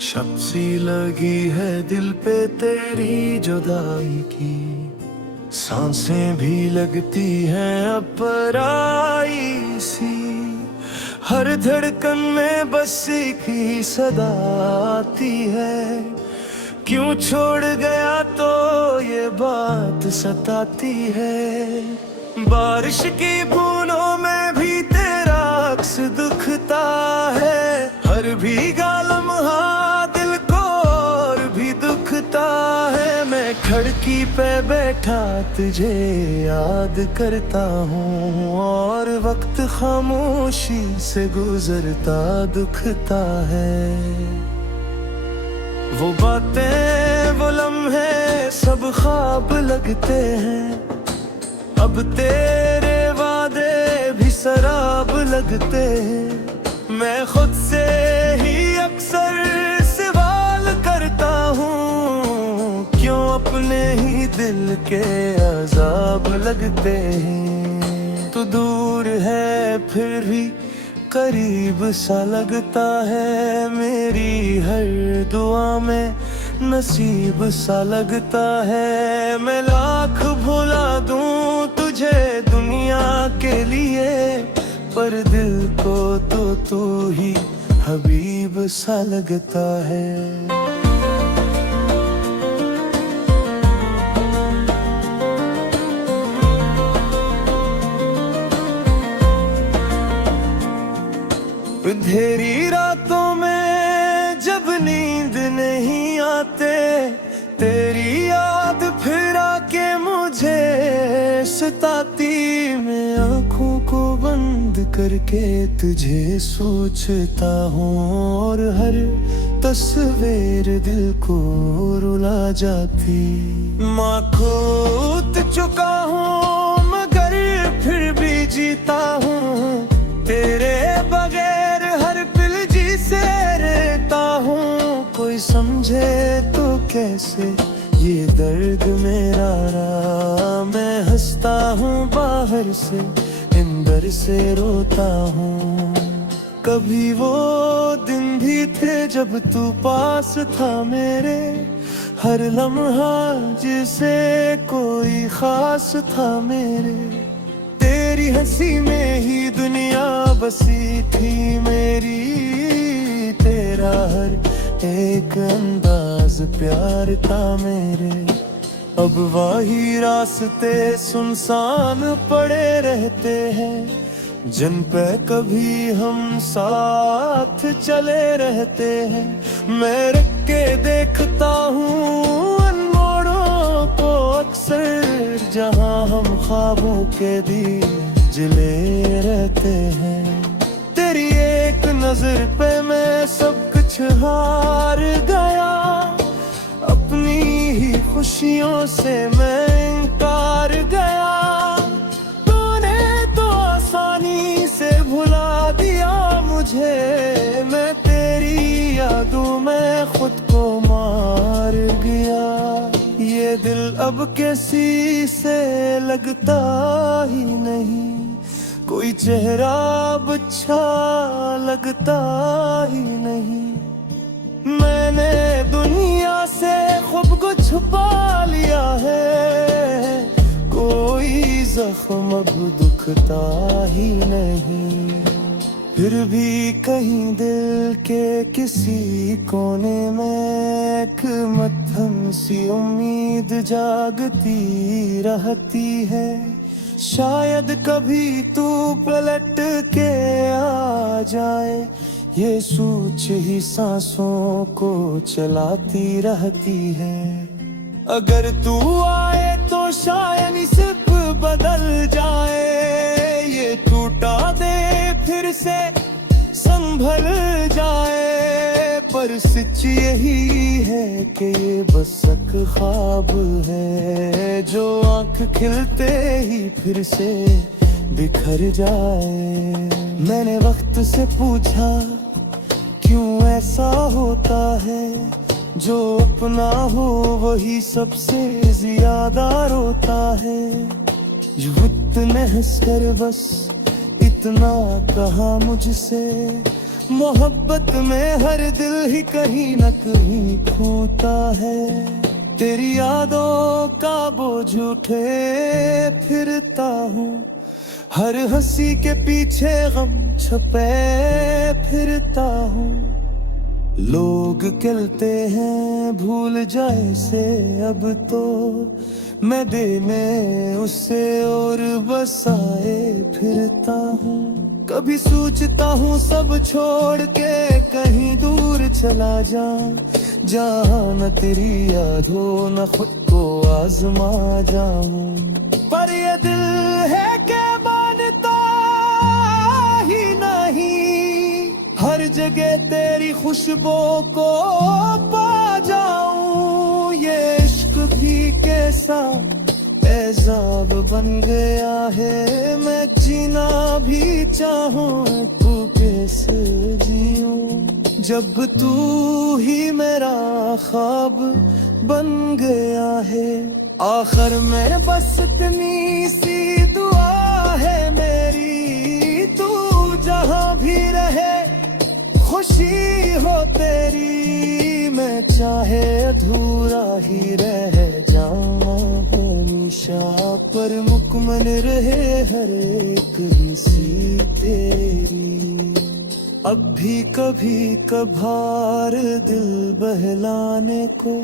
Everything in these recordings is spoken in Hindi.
शब सी लगी है दिल पे तेरी जुदाई की, सांसें भी लगती हैं अब पराई सी। हर धड़कन में बस एक ही सदा आती है, क्यों छोड़ गया तो ये बात सताती है। बारिश की बूंदों में भी तेरा अक्स दिखता है, हर भीगा लम्हा दिल को और भी दुखता है। मैं खिड़की पे बैठा तुझे याद करता हूँ, और वक्त खामोशी से गुजरता दुखता है। वो बातें वो लम्हे सब ख्वाब लगते हैं, अब तेरे वादे भी शराब लगते हैं। मैं खुद से ही अक्सर सवाल करता हूँ, क्यों अपने ही दिल के अजाब लगते हैं। तू दूर है फिर भी करीब सा लगता है, मेरी हर दुआ में नसीब सा लगता है। मैं लाख भुला दूं तुझे दुनिया के लिए, पर दिल को तो तू ही हबीब सा लगता है। अंधेरी रातों में जब नींद नहीं आते, तेरी याद फिर आके मुझे सताती। मैं आँखों को बंद करके तुझे सोचता हूँ, और हर तस्वीर दिल को रुला जाती। माँ खोद चुका हूँ मगर फिर भी जीता हूँ, तेरे बगैर कोई समझे तो कैसे ये दर्द मेरा रहा। मैं हंसता हूँ बाहर से अंदर से रोता हूँ। कभी वो दिन भी थे जब तू पास था मेरे, हर लम्हा जिसे कोई खास था मेरे। तेरी हंसी में ही दुनिया बसी थी मेरी, तेरा हर एक अंदाज प्यार था मेरे। अब वही रास्ते सुनसान पड़े रहते हैं, जिन पे कभी हम साथ चले रहते हैं। मैं रख के देखता हूँ अनमोड़ों को अक्सर, जहाँ हम ख्वाबों के दिल जले रहते हैं। तेरी एक नजर पे मैं सब कुछ हार गया, अपनी ही खुशियों से मैं इनकार गया। तूने तो आसानी से भुला दिया मुझे, मैं तेरी यादों में खुद को मार गया। ये दिल अब किसी से लगता ही नहीं, कोई चेहरा अब अच्छा लगता ही नहीं। मैंने दुनिया से खुद को छुपा लिया है, कोई जख्म अब दुखता ही नहीं। फिर भी कहीं दिल के किसी कोने में एक मध्यम सी उम्मीद जागती रहती है। शायद कभी तू पलट के आ जाए, ये सोच ही सांसों को चलाती रहती है। अगर तू आए तो शायद सिर्फ बदल जाए, ये टूटा दे फिर से संभल जाए। पर सच यही है कि ये बस एक ख्वाब है, जो आंख खिलते ही फिर से बिखर जाए। मैंने वक्त से पूछा क्यों ऐसा होता है, जो अपना हो वही सबसे ज्यादा रोता है। युवत ने हंसकर बस इतना कहा मुझसे, मोहब्बत में हर दिल ही कहीं न कहीं खोता है। तेरी यादों का बोझ उठे फिरता हूँ, हर हंसी के पीछे गम छुपे फिरता हूँ। लोग कहते हैं भूल जाए से अब तो, मैं देने उससे और बसाए फिरता हूँ। कभी सोचता हूँ सब छोड़ के कहीं दूर चला जाऊं, जहाँ न तेरी याद हो न खुद को आजमा जाऊं। पर ये दिल है कि मानता ही नहीं, हर जगह तेरी खुशबू को पा जाऊं। ये इश्क भी कैसा ऐज़ाब बन गया है, मैं जीना भी चाहूं तो कैसे जीऊं, जब तू ही मेरा ख्वाब बन गया है। आखिर में बस इतनी सी दुआ है मेरी, तू जहां भी रहे खुशी हो तेरी, मैं चाहे अधूरा ही रह जाऊं हमेशा, पर मुकम्मल रहे हर एक हिस्सी तेरी। अब भी कभी कभार दिल बहलाने को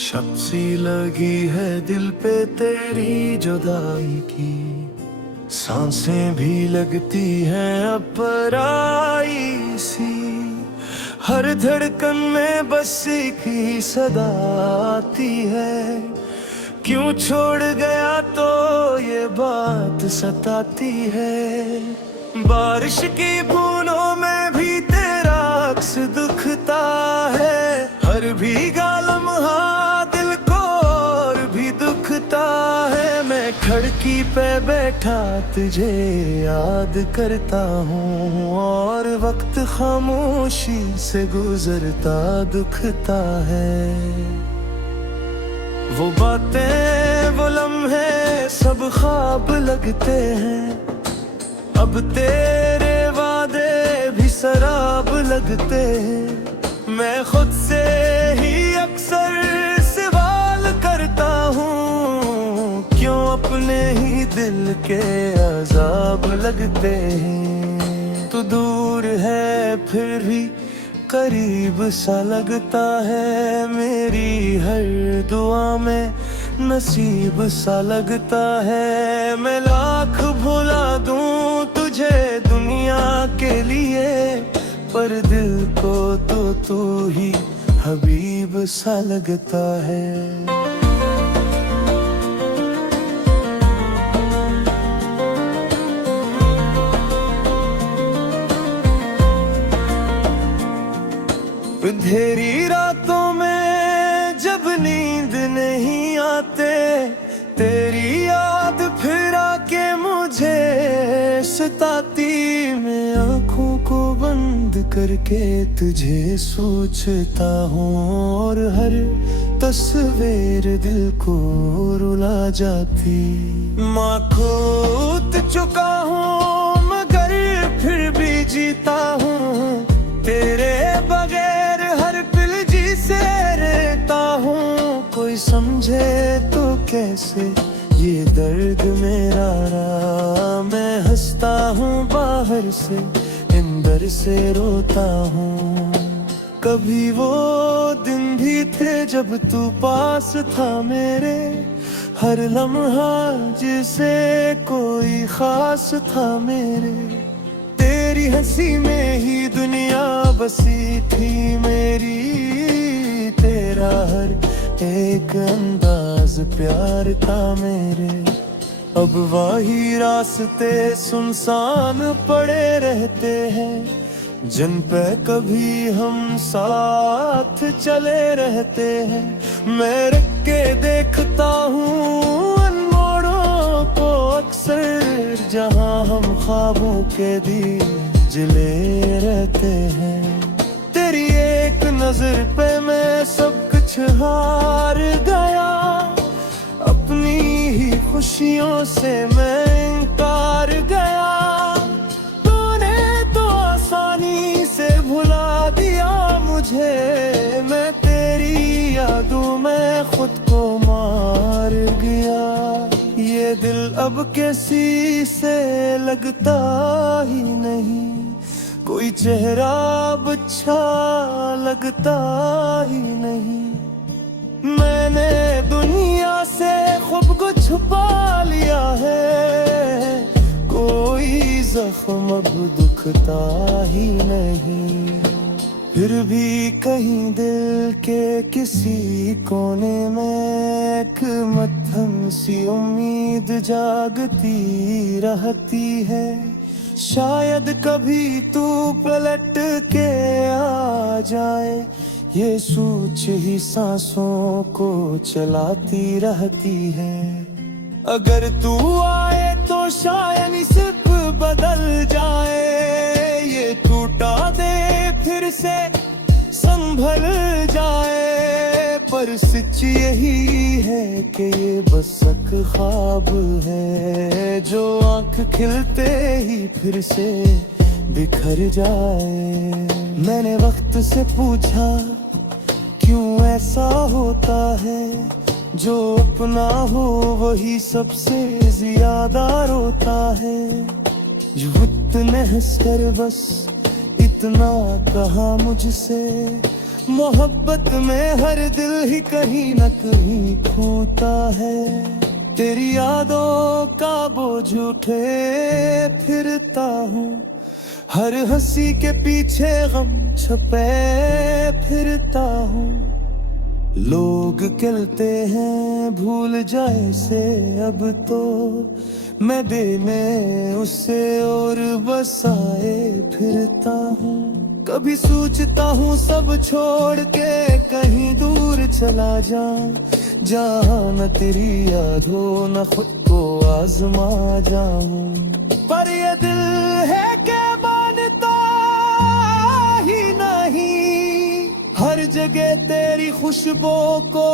शब सी लगी है दिल पे तेरी जुदाई की, सांसें भी लगती हैं अब पराई सी। हर धड़कन में बस एक ही सदा आती है, क्यों छोड़ गया तो ये बात सताती है। बारिश की बूंदों में भी तेरा अक्स दिखता है, हर भीगा लम्हा दिल को और भी दुखता है। मैं खिड़की पे बैठा तुझे याद करता हूँ, और वक्त खामोशी से गुजरता दुखता है। वो बातें वो लम्हे सब ख्वाब लगते हैं, अब तेरे वादे भी शराब लगते हैं। मैं खुद से ही अक्सर सवाल करता हूँ, क्यों अपने ही दिल के अजाब लगते हैं। तू दूर है फिर भी करीब सा लगता है, मेरी हर दुआ में नसीब सा लगता है। मैं लाख भुला दूं तुझे दुनिया के लिए, पर दिल को तो तू ही हबीब सा लगता है। अंधेरी रातों में जब नींद नहीं आते, तेरी याद फिर आके मुझे सताती। मैं आँखों को बंद बंद करके तुझे सोचता हूँ, और हर तस्वीर दिल को रुला जाती। माँ खोद चुका हूँ मगर फिर भी जीता हूँ, तेरे बगैर हर पल जी से रहता हूँ। कोई समझे तो कैसे ये दर्द मेरा रहा, मैं हंसता हूँ बाहर से, अंदर से रोता हूँ। कभी वो दिन भी थे जब तू पास था मेरे, हर लम्हा जिसे कोई खास था मेरे। तेरी हंसी में ही दुनिया बसी थी मेरी, तेरा हर एक अंदाज प्यार था मेरे। अब वही रास्ते सुनसान पड़े रहते हैं, जिन पे कभी हम साथ चले रहते हैं। मैं रख के देखता हूँ अनमोड़ों को अक्सर, जहाँ हम ख्वाबों के दिल जले रहते हैं। तेरी एक नजर पे मैं सब कुछ हार गया, अपनी ही खुशियों से मैं इनकार गया। तूने तो आसानी से भुला दिया मुझे, मैं तेरी यादों में खुद को मार गया। ये दिल अब किसी से लगता ही नहीं, कोई चेहरा अब अच्छा लगता ही नहीं। मैंने दुनिया से खुद को छुपा लिया है, कोई जख्म अब दुखता ही नहीं। फिर भी कहीं दिल के किसी कोने में एक मध्यम सी उम्मीद जागती रहती है। शायद कभी तू पलट के आ जाए, ये सोच ही सांसों को चलाती रहती है। अगर तू आए तो शायद सिर्फ बदल जाए, ये टूटा दे फिर से संभल जाए। पर सच यही है कि ये बस एक ख्वाब है, जो आंख खिलते ही फिर से बिखर जाए। मैंने वक्त से पूछा क्यों ऐसा होता है, जो अपना हो वही सबसे ज्यादा रोता है। जो इतने हंसकर बस इतना कहा मुझसे, मोहब्बत में हर दिल ही कहीं न कहीं खोता है। तेरी यादों का बोझ उठे फिरता हूँ, हर हंसी के पीछे गम छुपे फिरता हूँ। लोग कहते हैं भूल जाए से अब तो, मैं देने उससे और बसाए फिरता हूँ। कभी सोचता हूँ सब छोड़ के कहीं दूर चला जाऊं, जहाँ न तेरी याद हो न खुद को आजमा जाऊं। पर ये दिल है कि मानता ही नहीं, हर जगह तेरी खुशबू को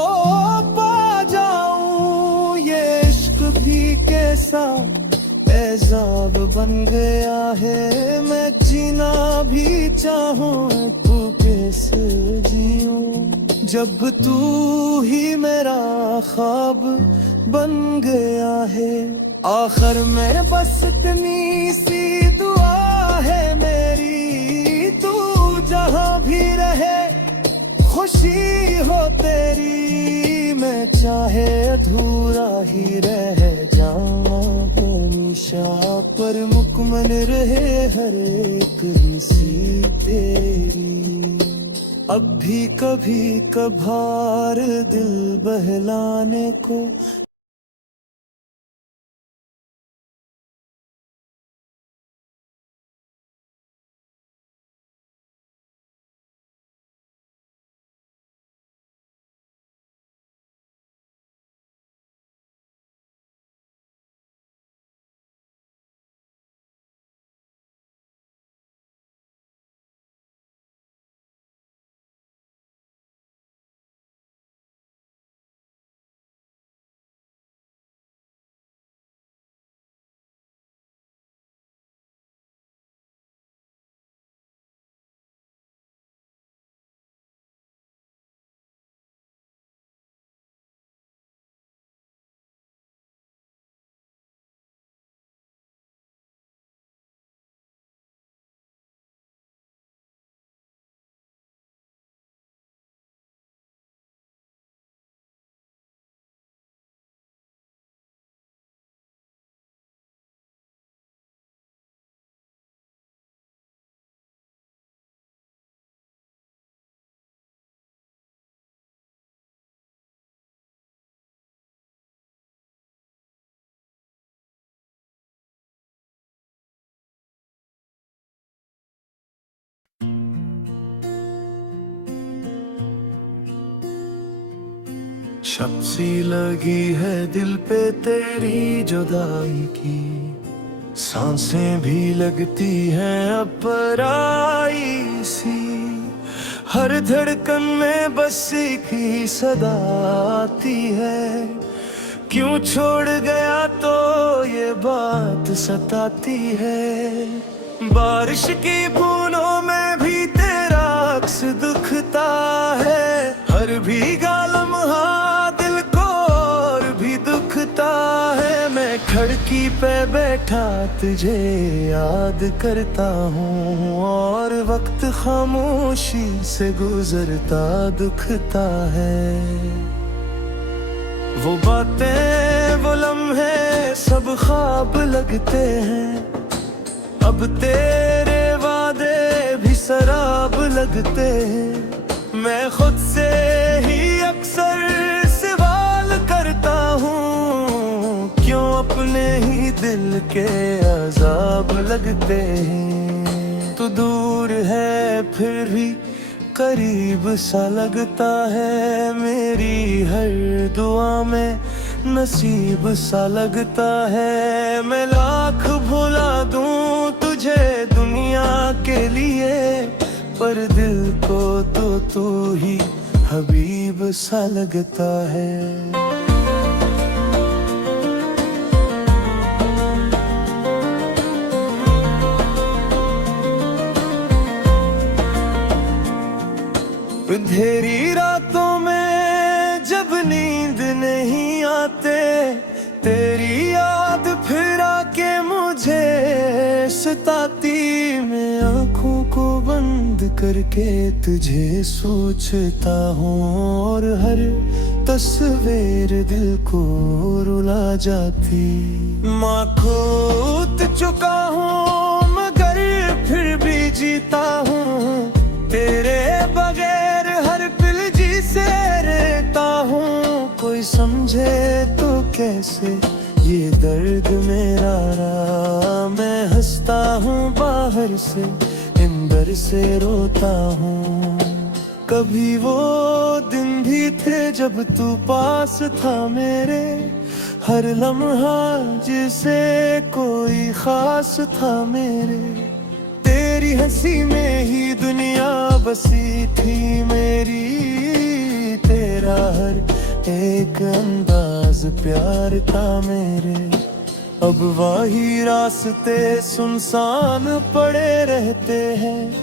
पा जाऊं। ये इश्क भी कैसा एजाब बन गया है, मैं जीना भी चाहूं तो कैसे जीऊं, जब तू ही मेरा ख्वाब बन गया है। आखिर में बस इतनी सी दुआ है मेरी, तू जहां भी रहे खुशी हो तेरी। मैं चाहे अधूरा ही रह जाऊं हमेशा, पर मुकम्मल रहे हर एक हिस्सी तेरी। अब भी कभी कभार दिल बहलाने को शब सी लगी है दिल पे तेरी जुदाई की, सांसें भी लगती हैं अब पराई सी। हर धड़कन में बस एक ही सदा आती है, क्यों छोड़ गया तो ये बात सताती है। बारिश की बूंदों में भी तेरा अक्स दुखता है, हर भीगा लम्हा दिल को और भी दुखता है। मैं खिड़की पे बैठा तुझे याद करता हूँ, और वक्त खामोशी से गुजरता दुखता है। वो बातें वो लम्हे सब ख्वाब लगते हैं, अब तेरे वादे भी शराब लगते हैं। मैं खुद से ही अक्सर सवाल करता हूँ, क्यों अपने ही दिल के अजाब लगते हैं। तू दूर है फिर भी करीब सा लगता है, मेरी हर दुआ में नसीब सा लगता है। मैं लाख भुला दूं तुझे दुनिया के लिए, पर दिल को तो तू ही हबीब सा लगता है। अंधेरी रातों में जब नींद नहीं आते, तेरी याद फिर आके मुझे सताती। मैं आँखों को बंद करके तुझे सोचता हूँ, और हर तस्वीर दिल को रुला जाती। माँ खोद चुका हूँ मगर फिर भी जीता हूँ, तेरे बगैर हर पल जी से रहता हूँ। कोई समझे तो कैसे ये दर्द मेरा रहा, मैं हंसता हूँ बाहर से अंदर से रोता हूँ। कभी वो दिन भी थे जब तू पास था मेरे, हर लम्हा जिसे कोई खास था मेरे। तेरी हंसी में ही दुनिया बसी थी मेरी, तेरा हर एक अंदाज प्यार था मेरे। अब वही रास्ते सुनसान पड़े रहते हैं,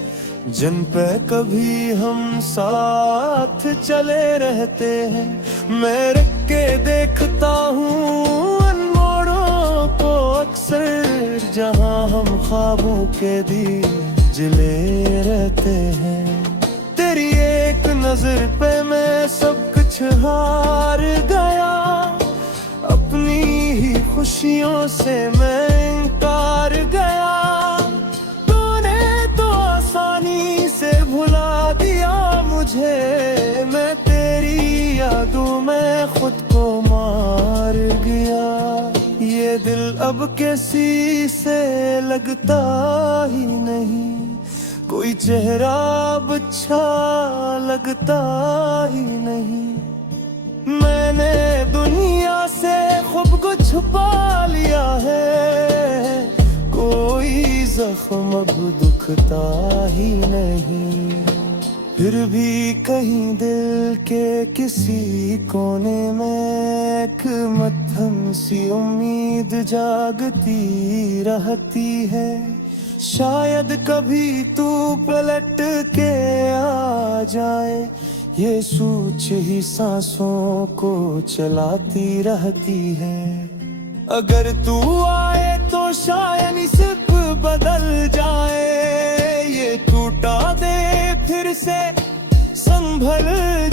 जिन पे कभी हम साथ चले रहते हैं। मैं रख के देखता हूँ अनमोड़ों को अक्सर, जहाँ हम ख्वाबों के दिल जले रहते हैं। तेरी एक नजर पे मैं सब कुछ हार गया, अपनी ही खुशियों से मैं इनकार गया। तूने तो आसानी से भुला दिया मुझे, मैं तेरी यादों में खुद को मार गया। ये दिल अब किसी से लगता ही नहीं, कोई चेहरा अब अच्छा लगता ही नहीं। मैंने दुनिया से खुद को छुपा लिया है, कोई जख्म अब दुखता ही नहीं। फिर भी कहीं दिल के किसी कोने में एक मध्यम सी उम्मीद जागती रहती है। शायद कभी तू पलट के आ जाए, ये सोच ही सांसों को चलाती रहती है। अगर तू आए तो शायद सिर्फ बदल जाए, ये टूटा दे फिर से संभल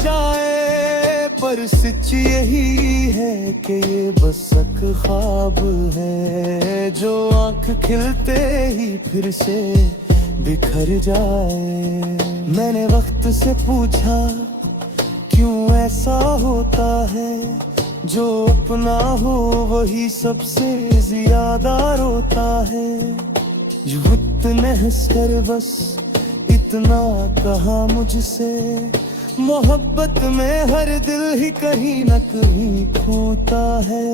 जाए। पर सच यही है कि ये बस एक ख्वाब है, जो आंख खिलते ही फिर से बिखर जाए। मैंने वक्त से पूछा क्यों ऐसा होता है, जो अपना हो वही सबसे ज्यादा रोता है। जो वक्त ने हंसकर बस इतना कहा मुझसे, मोहब्बत में हर दिल ही कहीं न कहीं खोता है।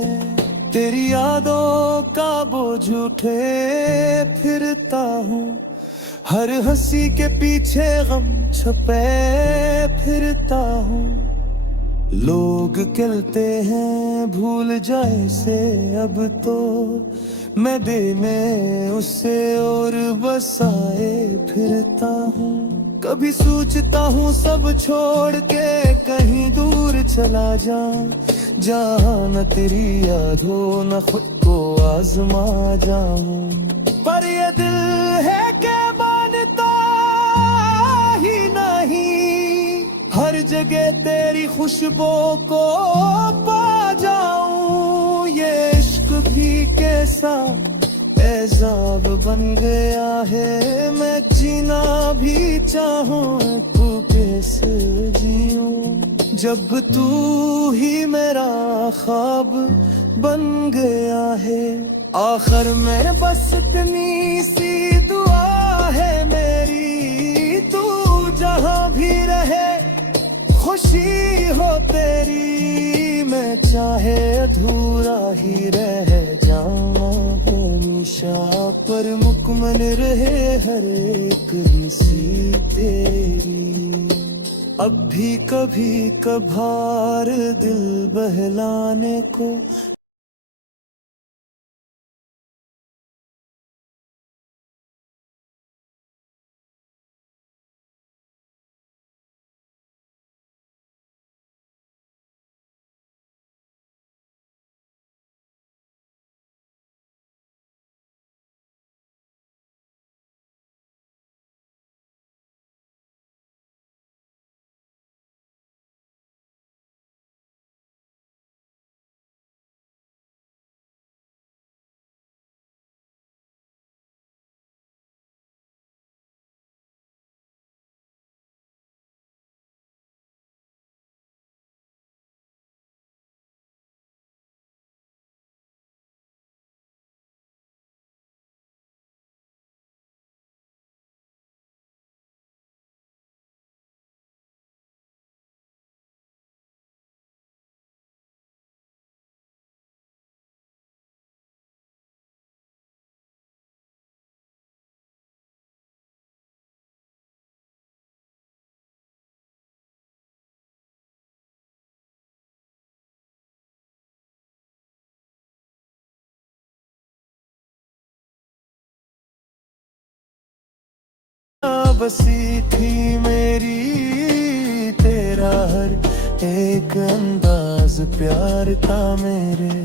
तेरी यादों का बोझ उठे फिरता हूँ, हर हंसी के पीछे गम छुपे फिरता हूँ। लोग कहते हैं भूल जाए से अब तो, मैं दिल में उससे और बसाए फिरता हूँ। कभी सोचता हूँ सब छोड़ के कहीं दूर चला जाऊं, जहाँ न तेरी याद हो न खुद को आजमा जाऊं। पर ये दिल है कि मानता ही नहीं, हर जगह तेरी खुशबू को पा जाऊं। ये इश्क भी कैसा एजाब बन गया है, मैं जीना भी चाहूं तो कैसे जीऊं, जब तू ही मेरा ख्वाब बन गया है। आखिर में बस इतनी सी दुआ है मेरी, तू जहां भी रहे खुशी हो तेरी, मैं चाहे अधूरा ही रह जाऊं हमेशा, पर मुकम्मल रहे हर एक हिस्सी तेरी। अब भी कभी कभार दिल बहलाने को बसी थी मेरी, तेरा हर एक अंदाज प्यार था मेरे।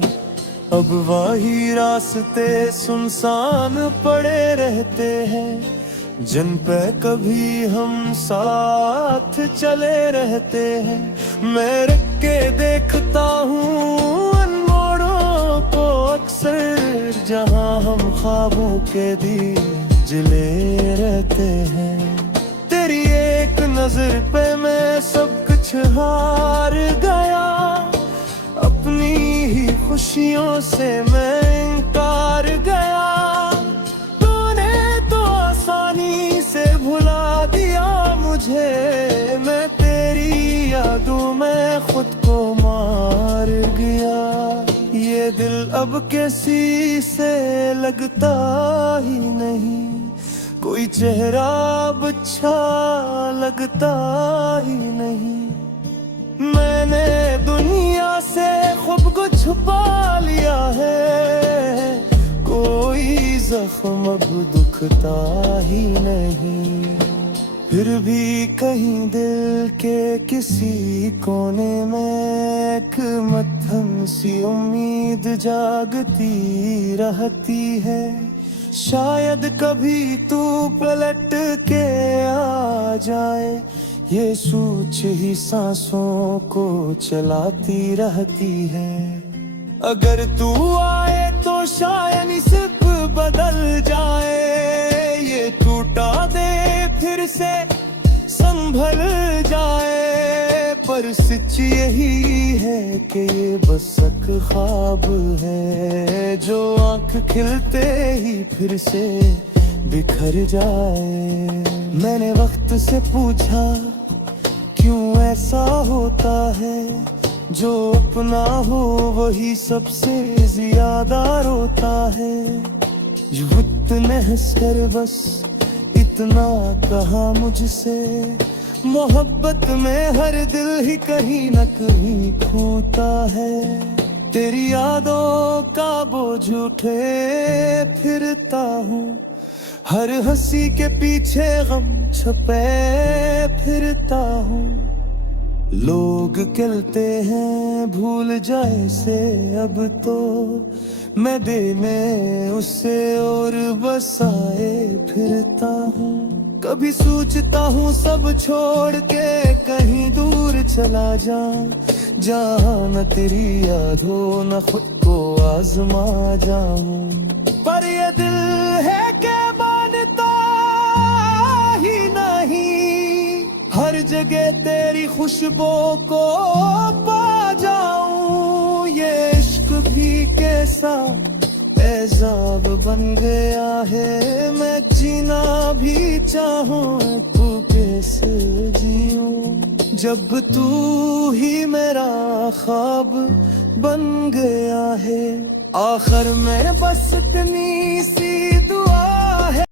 अब वही रास्ते सुनसान पड़े रहते हैं, जिन पे कभी हम साथ चले रहते हैं। मैं रख के देखता हूँ अनमोड़ों को अक्सर, जहाँ हम ख्वाबों के दिए जले रहते हैं। तेरी एक नजर पे मैं सब कुछ हार गया, अपनी ही खुशियों से मैं इनकार गया। तूने तो आसानी से भुला दिया मुझे, मैं तेरी यादों में खुद को मार गया। ये दिल अब किसी से लगता ही नहीं, कोई चेहरा अब अच्छा लगता ही नहीं। मैंने दुनिया से खुद को छुपा लिया है, कोई जख्म अब दुखता ही नहीं। फिर भी कहीं दिल के किसी कोने में एक मध्यम सी उम्मीद जागती रहती है। शायद कभी तू पलट के आ जाए, ये सोच ही सांसों को चलाती रहती है। अगर तू आए तो शायद नसीब बदल जाए, ये टूटा दे फिर से संभल जाए। पर सच यही है कि ये बस एक ख्वाब है, जो आंख खिलते ही फिर से बिखर जाए। मैंने वक्त से पूछा क्यों ऐसा होता है, जो अपना हो वही सबसे ज्यादा रोता है। जो वक्त ने हंसकर बस इतना कहा मुझसे, मोहब्बत में हर दिल ही कहीं न कहीं खोता है। तेरी यादों का बोझ उठे फिरता हूँ, हर हंसी के पीछे गम छपे फिरता हूँ। लोग कहते हैं भूल जाए से अब तो, मैं देने उससे और बसाए फिरता हूँ। कभी सोचता हूँ सब छोड़ के कहीं दूर चला जाऊं, जहाँ न तेरी याद हो न खुद को आजमा जाऊं। पर ये दिल है कि मानता ही नहीं, हर जगह तेरी खुशबू को पा जाऊं। ये इश्क भी कैसा ऐजाब बन गया है, मैं जीना भी चाहूं तो कैसे जीऊं, जब तू ही मेरा ख्वाब बन गया है। आखिर मैं बस इतनी सी